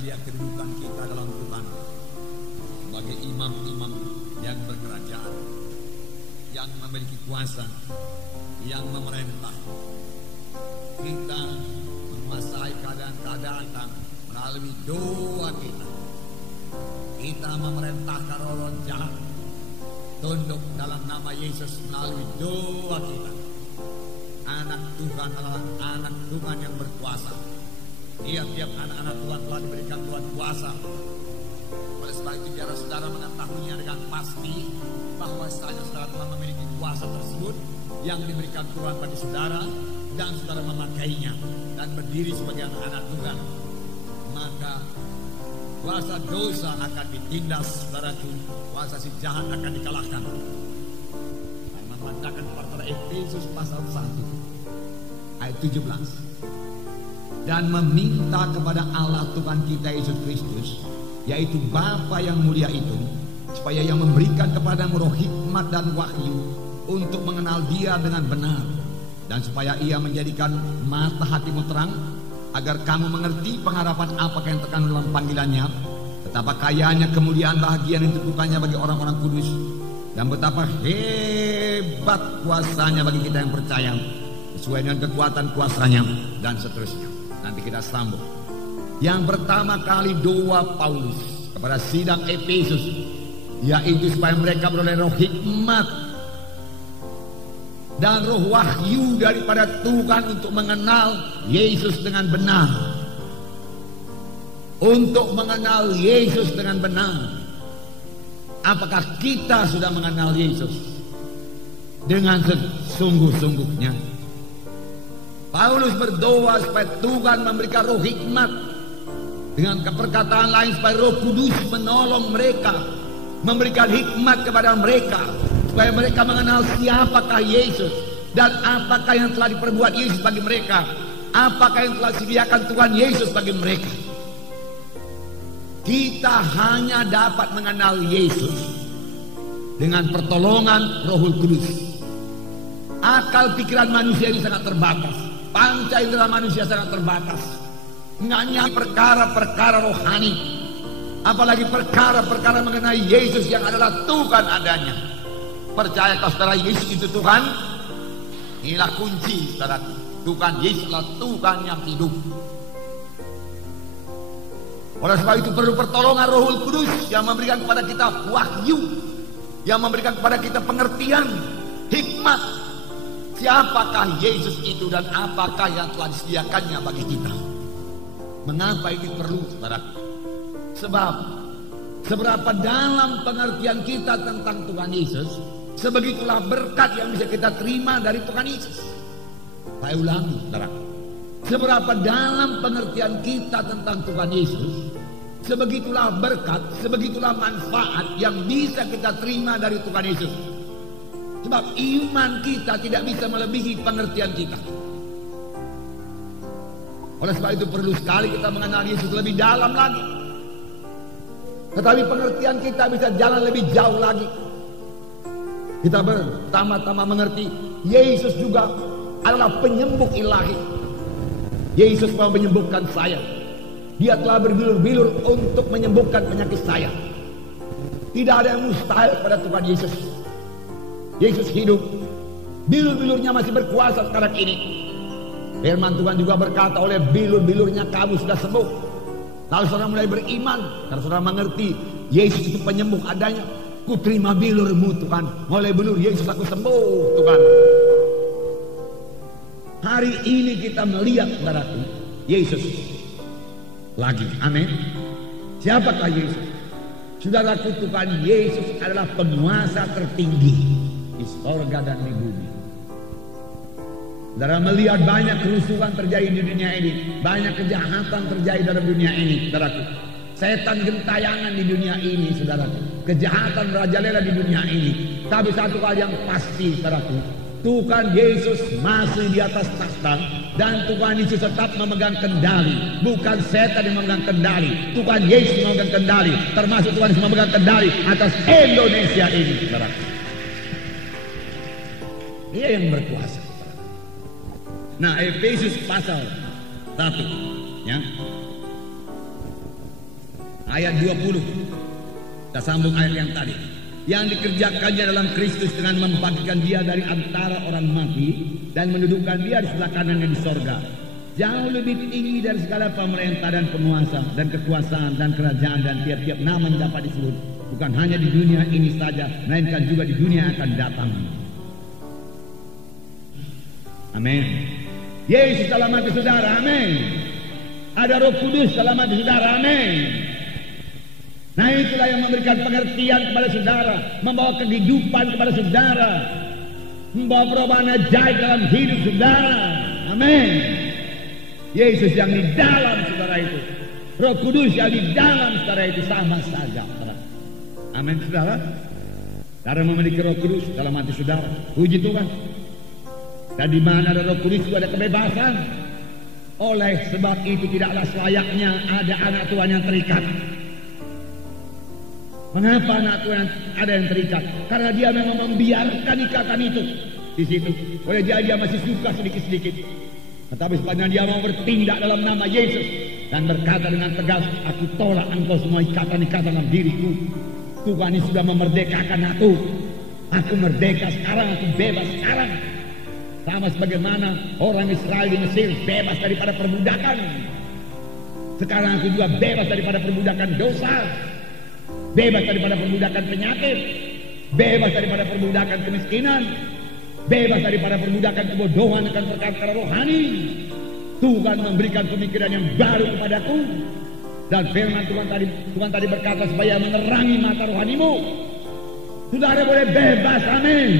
lihat kedudukan kita dalam Tuhan sebagai imam-imam yang berkerajaan, yang memiliki kuasa, yang memerintah. Kita menguasai keadaan-keadaan melalui doa kita. Kita memerintahkan roh jahat tunduk dalam nama Yesus melalui doa kita. Anak Tuhan adalah anak Tuhan yang berkuasa. Tiap-tiap anak-anak Tuhan telah diberikan Tuhan kuasa. Oleh sebab itu biar saudara mengetahuinya dengan pasti bahwa saudara telah memiliki kuasa tersebut yang diberikan Tuhan bagi saudara, dan saudara memakainya dan berdiri sebagai anak-anak Tuhan. Maka kuasa dosa akan ditindas, saudaraku. Kuasa si jahat akan dikalahkan. Saya membacakan pada Efesus pasal 1 ayat 17. Dan meminta kepada Allah Tuhan kita Yesus Kristus, yaitu Bapa yang mulia itu, supaya Ia memberikan kepadamu roh hikmat dan wahyu untuk mengenal Dia dengan benar, dan supaya Ia menjadikan mata hatimu terang, agar kamu mengerti pengharapan apa yang terkandung dalam panggilannya, betapa kayanya kemuliaan bahagia yang ditentukannya bagi orang-orang kudus, dan betapa hebat kuasanya bagi kita yang percaya, sesuai dengan kekuatan kuasanya, dan seterusnya. Nanti kita sambung. Yang pertama kali doa Paulus kepada sidang Efesus, yaitu supaya mereka beroleh roh hikmat dan roh wahyu daripada Tuhan untuk mengenal Yesus dengan benar. Untuk mengenal Yesus dengan benar. Apakah kita sudah mengenal Yesus dengan sesungguh-sungguhnya? Paulus berdoa supaya Tuhan memberikan roh hikmat. Dengan perkataan lain, supaya Roh Kudus menolong mereka, memberikan hikmat kepada mereka, supaya mereka mengenal siapakah Yesus dan apakah yang telah diperbuat Yesus bagi mereka, apakah yang telah disediakan Tuhan Yesus bagi mereka. Kita hanya dapat mengenal Yesus dengan pertolongan Roh Kudus. Akal pikiran manusia ini sangat terbatas, panca indera manusia sangat terbatas. Hanya perkara-perkara rohani, apalagi perkara-perkara mengenai Yesus yang adalah Tuhan adanya. Percayakah saudara Yesus itu Tuhan? Inilah kunci, saudara. Tuhan Yesus adalah Tuhan yang hidup. Oleh sebab itu perlu pertolongan Roh Kudus yang memberikan kepada kita wahyu, yang memberikan kepada kita pengertian, hikmat. Siapakah Yesus itu dan apakah yang telah disediakannya bagi kita? Mengapa ini perlu, saudara? Sebab seberapa dalam pengertian kita tentang Tuhan Yesus, sebegitulah berkat yang bisa kita terima dari Tuhan Yesus. Saya ulangi, saudara. Seberapa dalam pengertian kita tentang Tuhan Yesus, sebegitulah berkat, sebegitulah manfaat yang bisa kita terima dari Tuhan Yesus. Sebab iman kita tidak bisa melebihi pengertian kita. Oleh sebab itu perlu sekali kita mengenal Yesus lebih dalam lagi. Tetapi pengertian kita bisa jalan lebih jauh lagi. Kita pertama-tama mengerti Yesus juga adalah penyembuh ilahi. Yesus mau menyembuhkan saya. Dia telah berbilur-bilur untuk menyembuhkan penyakit saya. Tidak ada yang mustahil pada Tuhan Yesus. Yesus hidup. Bilur-bilurnya masih berkuasa sekarang ini. Firman Tuhan juga berkata, oleh bilur-bilurnya kamu sudah sembuh. Lalu saudara mulai beriman, karena saudara mengerti Yesus itu penyembuh adanya. Ku terima bilurmu Tuhan, oleh bilur Yesus aku sembuh Tuhan. Hari ini kita melihat, saudaraku, Yesus lagi. Amin. Siapakah Yesus? Saudaraku, Tuhan Yesus adalah penguasa tertinggi di sorga dan di bumi. Saudara melihat banyak kerusuhan terjadi di dunia ini, banyak kejahatan terjadi dalam dunia ini, saudaraku. Setan gentayangan di dunia ini, saudaraku. Kejahatan merajalela di dunia ini. Tapi satu hal yang pasti, saudaraku, Tuhan Yesus masih di atas takhta, dan Tuhan Yesus tetap memegang kendali. Bukan setan yang memegang kendali, Tuhan Yesus yang memegang kendali. Termasuk Tuhan Yesus memegang kendali atas Indonesia ini, saudaraku. Dia yang berkuasa. Nah, Efesus pasal 1, ya. ayat 20. Kita sambung ayat yang tadi. Yang dikerjakannya dalam Kristus dengan membagikan dia dari antara orang mati dan mendudukkan dia di sebelah kanannya di sorga. Jauh lebih tinggi dari segala pemerintah dan penguasa dan kekuasaan dan kerajaan dan tiap-tiap nama yang dapat disebut. Bukan hanya di dunia ini saja, melainkan juga di dunia yang akan datang. Amin. Yesus dalam hati saudara, amin. Ada Roh Kudus dalam hati saudara, amin. Nah, itulah yang memberikan pengertian kepada saudara, membawa kehidupan kepada saudara, membawa perubahan ajaib dalam hidup saudara, amin. Yesus yang di dalam saudara itu, Roh Kudus yang di dalam saudara itu sama saja, amin saudara. Saudara memiliki Roh Kudus dalam hati saudara, puji Tuhan. Dan di mana ada Roh Kudus itu ada kebebasan. Oleh sebab itu tidaklah selayaknya ada anak Tuhan yang terikat. Mengapa anak Tuhan ada yang terikat? Karena dia memang membiarkan ikatan itu di situ. Oleh dia masih suka sedikit-sedikit. Tetapi sebenarnya dia mau bertindak dalam nama Yesus dan berkata dengan tegas, aku tolak engkau semua ikatan-ikatan dalam diriku. Tuhan ini sudah memerdekakan aku. Aku merdeka sekarang, aku bebas sekarang. Sama sebagaimana orang Israel di Mesir bebas daripada perbudakan. Sekarang aku juga bebas daripada perbudakan dosa, bebas daripada perbudakan penyakit, bebas daripada perbudakan kemiskinan, bebas daripada perbudakan kebodohan akan perkara rohani. Tuhan memberikan pemikiran yang baru kepadaku. Dan firman Tuhan tadi berkata supaya menerangi mata rohanimu. Saudara boleh bebas, amin.